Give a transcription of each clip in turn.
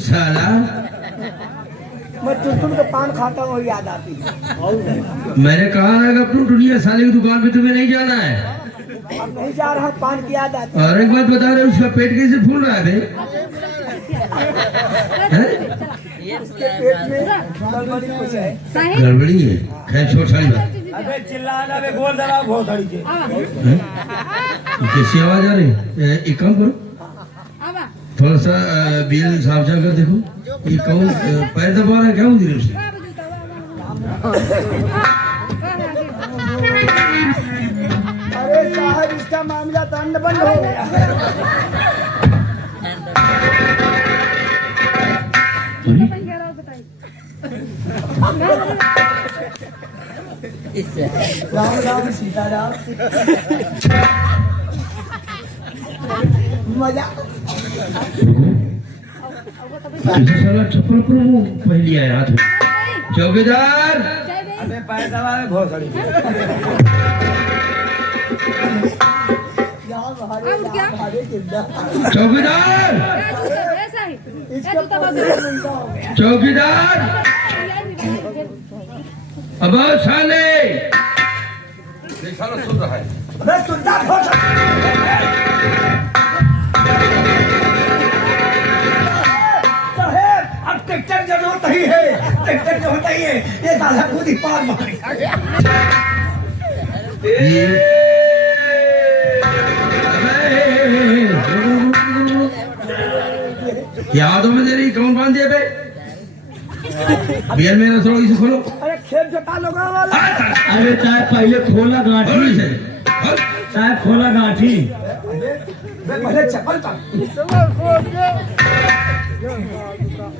साला मैं टुनटुन का पान खाता हूँ याद आती है। मैंने कहा ना कि टुनटुनिया साले की दुकान पे तुम्हें नहीं जाना है। अब नहीं जा रहा पान की याद आती है। और एक बात बता रहे उसका पेट कैसे फूल रहा है बे? उसके पेट में गड़बड़ी कुछ है। गड़बड़ी है। खैर छोड़ सारी बात। अबे चिल्लाना बे गोल दबाव बहुत सारी के। कैसी आवाज आ रही है? एक काम करो थोड़ा सा बिल साफ जा कर देखो ये कौन पैर दबा रहा है क्या मुझे उससे? अरे साहब इसका मामला तो अंड बंद हो गया। राम राम सीताराम। मजा साला चप्पल पर वो पहली आया हाथ में। चौकीदार अबे पैर दबा में बहुत सारी चौकीदार चौकीदार अब साले साला सुन रहा है। अब ट्रैक्टर जरूरत ही है। ट्रैक्टर जो होता ही है ये साला खुद ही पार मारे। यादों में तेरी कौन बांध दिया बे? बियर मेरा थोड़ा इसे खोलो। अरे खेत जोता लोगा वाला। अरे चाहे पहले खोला गांठी चाहे खोला गांठी पहले चप्पल का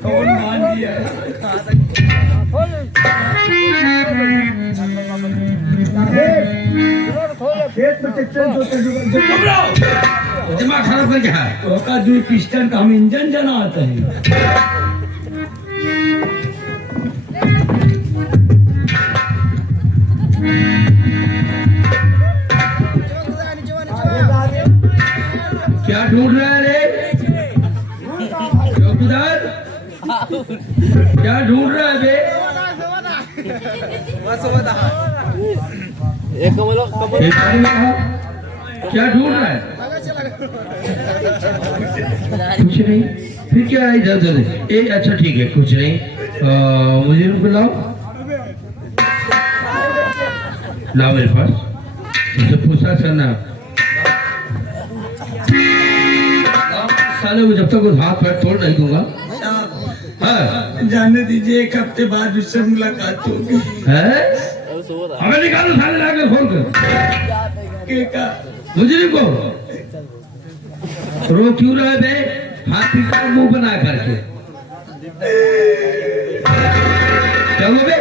कौन मान दिया खेत में ट्रैक्टर जोते दिमाग खराब करके है। का जो पिस्टन का हम इंजन जनाते हैं। क्या ढूंढ रहा है रे चौकीदार? क्या ढूंढ रहा है बे? क्या ढूंढ रहा है? कुछ नहीं। फिर क्या है इधर उधर? अच्छा ठीक है कुछ नहीं। मुझे रुको लाओ लाओ मेरे पास। मुझसे पूछा करना साले को जब तक वो हाथ पैर तोड़ नहीं दूंगा। हाँ जाने दीजिए एक हफ्ते बाद उससे मुलाकात होगी। है हमें निकालो साले लाके फोन कर मुझे को रो क्यों रहा है बे? हाथी का मुंह बना करके क्या हुआ बे?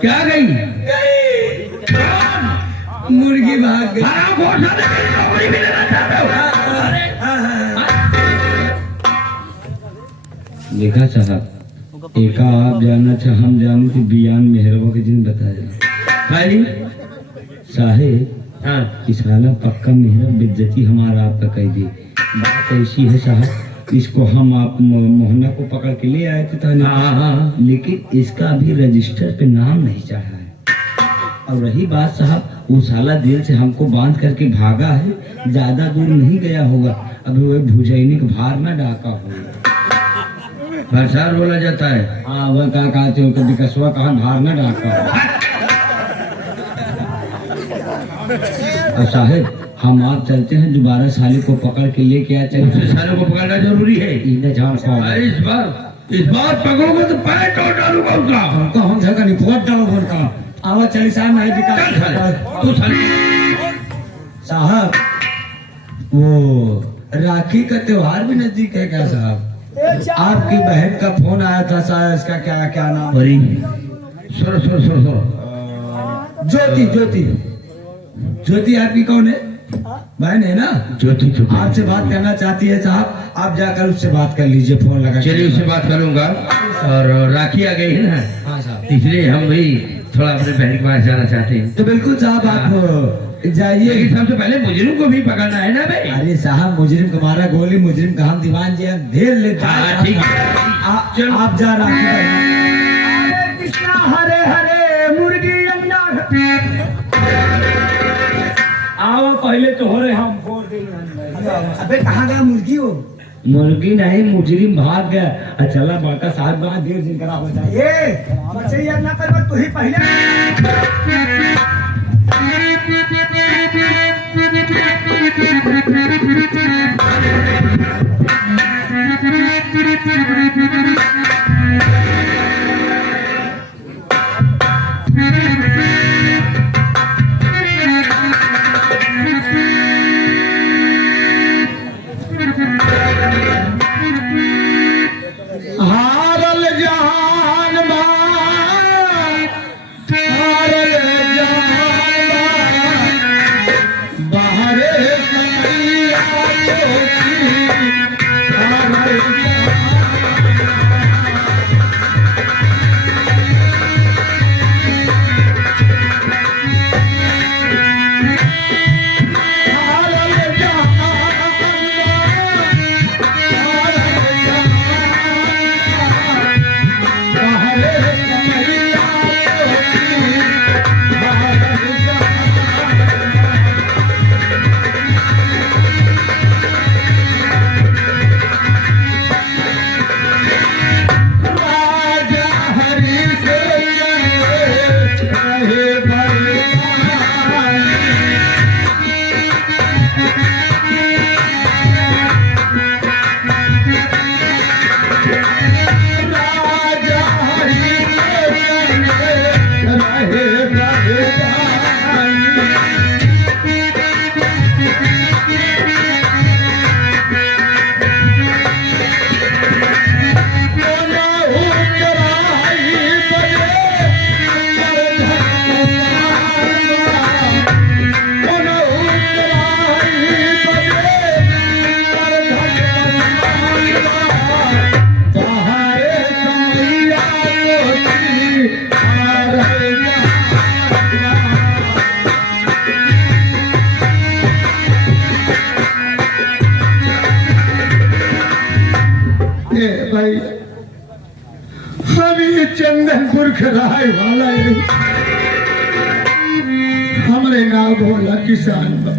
क्या गई? मुर्गी भाग गई। देखा साहब एक आप जानना चाह हम जाने थे बियान मेहरबा के दिन बताया साहेब हाँ कि साला पक्का मेहरा बेइज्जती हमारा आपका कह दी। बात ऐसी है साहब इसको हम आप मोहना को पकड़ के ले आए थे थाने। हाँ लेकिन इसका अभी रजिस्टर पे नाम नहीं चढ़ा है। और रही बात साहब वो साला दिल से हमको बांध करके भागा है। ज्यादा दूर नहीं गया होगा। अभी वो भुजैनी का भार ना डाका होगा। भरसार बोला जाता है। हाँ वह क्या कहते हो कभी कसवा कहा भार ना डाका हो। और साहेब हम आप चलते हैं दोबारा साले को पकड़ के लेके आए। दूसरे सालों को पकड़ना जरूरी है। इस इस बार पकड़ोगे तो पैर तोड़ डालूंगा उसका। हम जगह नहीं फोट डालो फोट का आवाज चली साहब नहीं दिखा। चल साले तू साले साहब वो राखी का त्योहार भी नजदीक है क्या साहब? आपकी बहन का फोन आया था साहब इसका क्या क्या नाम? अरे सुनो सुनो सुनो सुनो ज्योति ज्योति ज्योति आपकी कौन है? बहन है ना? ज्योति आपसे बात करना चाहती है साहब। आप जाकर उससे बात कर लीजिए फोन लगा। चलिए उससे बात करूंगा। और राखी आ गई है ना हाँ साहब इसलिए हम भी थोड़ा अपने बहन के पास जाना चाहते हैं। तो बिल्कुल साहब आप जाइए। लेकिन सबसे पहले मुजरिम को भी पकड़ना है ना भाई। अरे साहब मुजरिम को मारा गोली, मुजरिम का हम दीवान जी हम ढेर लेते हैं। हाँ ठीक है। चलो आप जा रहा हरे कृष्णा हरे हरे मुर्गी अंडा। आओ पहले तो हो रहे हम बोल देंगे। अबे कहाँ गया मुर्गी हो? मुर्गी नहीं, मुजरिम भाग गया। चला बड़का साहब वहाँ देर दिन करा हो जाए। ये बच्चे याद ना कर, तू ही पहले। हारल जहान हारल जहान बाहरे कमरिया हारल भाई हम ये चंदनपुर खराय वाला है। हमरे नाम भोला किसान बा,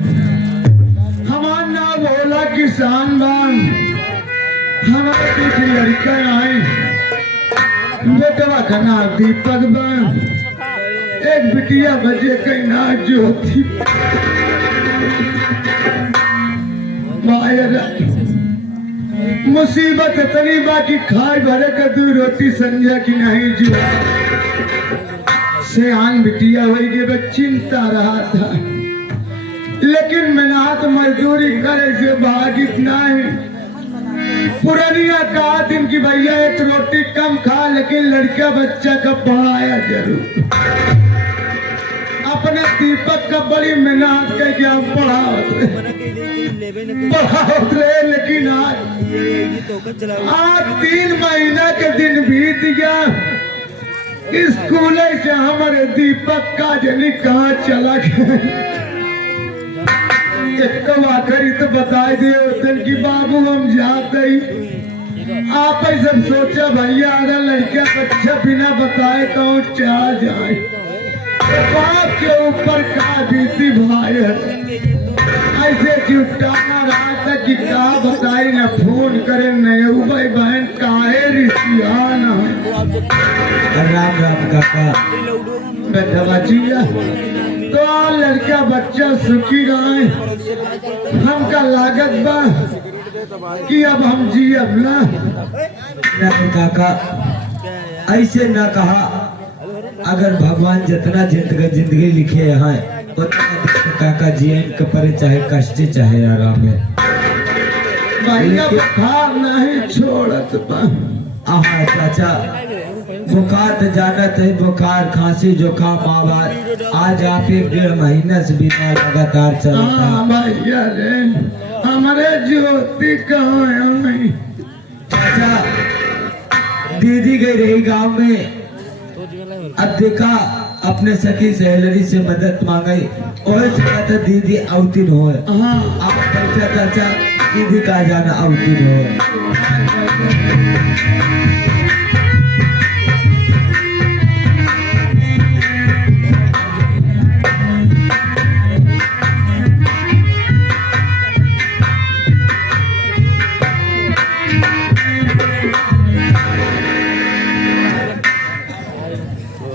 हमार नाम भोला किसान बा। हमारे कुछ लड़का आए, बेटवा का नाम दीपक बा, एक बिटिया बजे का नाम ज्योति। मुसीबत इतनी बाकी खाए भरे का दू रोटी संजय की नहीं जो से आन बिटिया हुई के चिंता रहा था, लेकिन मेहनत मजदूरी करे से भागित नहीं। पुरानिया कहा दिन की भैया एक रोटी कम खा, लेकिन लड़का बच्चा का पढ़ाया जरूर। अपने दीपक का बड़ी मेहनत करके हम पढ़ाओ रहे, लेकिन आज 3 महीना के दिन बीत गया, स्कूल से हमारे दीपक का जनी कहाँ चला गया। एक आखिरी तो बता दे दिन की बाबू हम जाते ही आप सब सोचा भैया अगर लड़का बच्चा बिना बताए तो क्या जाए। बाप के ऊपर का बीती भाई है, ऐसे जुटाना रहा था कि क्या बताई न फोन करे न भाई बहन काहे रिश्तियान राम राम काका बेटा जिया तो लड़का बच्चा सुखी रहे। हमका लागत बा कि अब हम जी अब ना काका ऐसे न कहा। अगर भगवान जितना जिंदगी लिखे हैं उतना काका जी इनके परे चाहे कष्ट चाहे आराम है। बुखार नहीं छोड़त बा। चाचा बुखार तो जानत है, बुखार खांसी जुकाम आवाज आज आप 1.5 महीना से बीमार लगातार चल रहा है। भैया रे हमारे ज्योति कहाँ है? चाचा दीदी गई रही गांव में, अब देखा अपने सखी सहेलरी से मदद मांगी और चाहता दीदी आउती हो हाँ आप पैसा चाचा दीदी का जाना आउती हो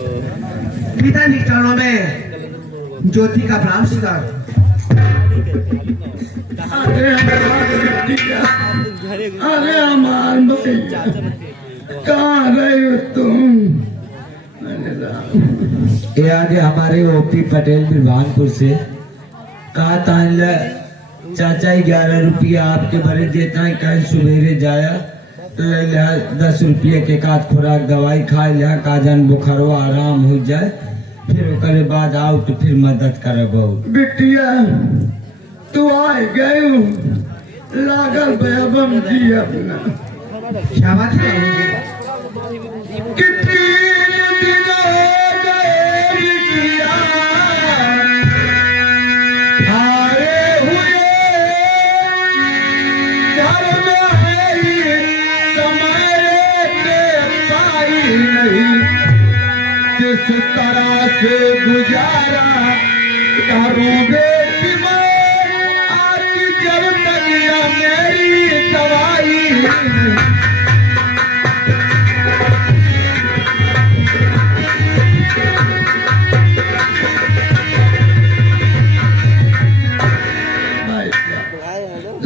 पिताजी के चरणों में ज्योति का प्राण स्वीकार। अरे हमार भैया कहाँ रहे हो तुम? ये आगे हमारे ओपी पटेल बिरभानपुर से कहा तान चाचा 11 रुपया आपके बड़े देता है कल सवेरे जाया ले लिया 10 रुपये के काट खुराक दवाई खा लिया काजन बुखारो आराम हो जाए फिर ओकरे बाद आओ तो फिर मदद करे बहुत बिटिया तू आए गए लागल बेबम जी अपना क्या बात है कितने दिन हो गए बिटिया आए हुए घर में आई समय के पाई नहीं किस तरह से गुजारा करूं बेटी मैं आज जब तक या मेरी दवाई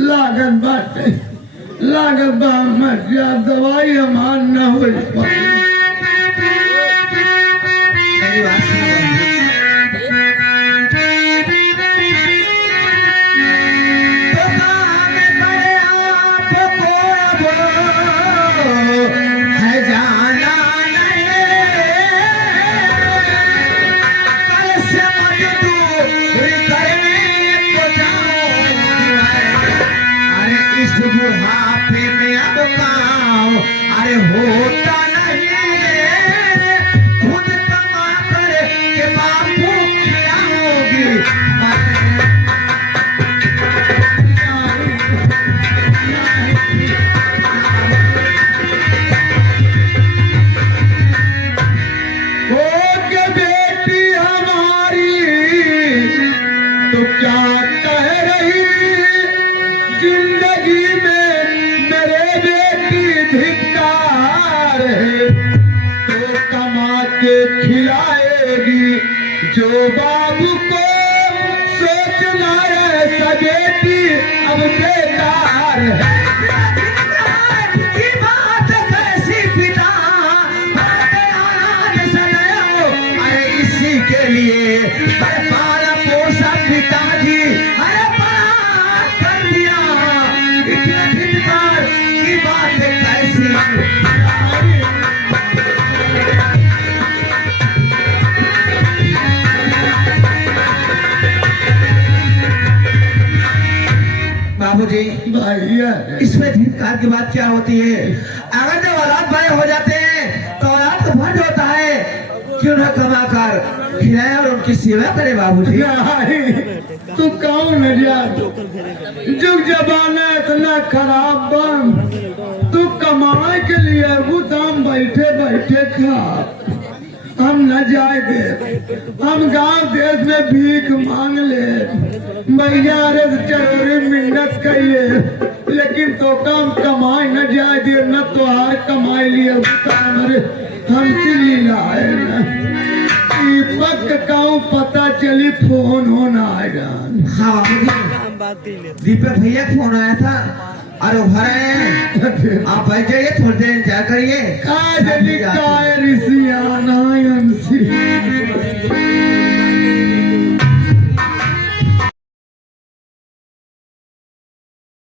लागत बाटे लागत बा मर जा दवाई हमार न हो मेरी बात सुनो। तो काम करे आपको अब है जाना नहीं कल से मजदूरी करने को जाऊं अरे इस बुढ़ापे में अब काम अरे होता नहीं खुद कमा कर के बापू खिलाओगी हो के बेटी हमारी तो क्या कह रही जिंदगी में मेरे बेटी धिक्कार है तो कमा के खिलाएगी जो बाबू को सोचना है सब बेटी अब बेकार है की बात कैसी पिता बातें आनंद सदैव अरे इसी के लिए अरे पाला पोसा पिताजी अरे बड़ा कर दिया इतने धिक्कार की बात कैसी बाबूजी भैया इसमें धिक्कार की बात क्या होती है अगर जब औलाद बड़े हो जाते हैं तो औलाद को फर्ज होता है क्यों न कमा कर खिलाए और उनकी सेवा करे बाबूजी तू कौन है यार जुग जमाना इतना खराब बन तू कमाए के लिए वो दाम बैठे बैठे खा हम न जाए दे हम गांव देश में भीख मांग ले भैया रे चरोरी मिन्नत कहिए लेकिन तो काम कमाए न जाए दे न तो हार कमाई लिए हमारे हमसे लीला है ना दीपक काऊ पता चली फोन होना आएगा हाँ बाबूजी दीपक भैया का फोन आया था अरे घर आए हैं आप बैठ जाइए थोड़ी देर इंतजार करिए ऋषि आना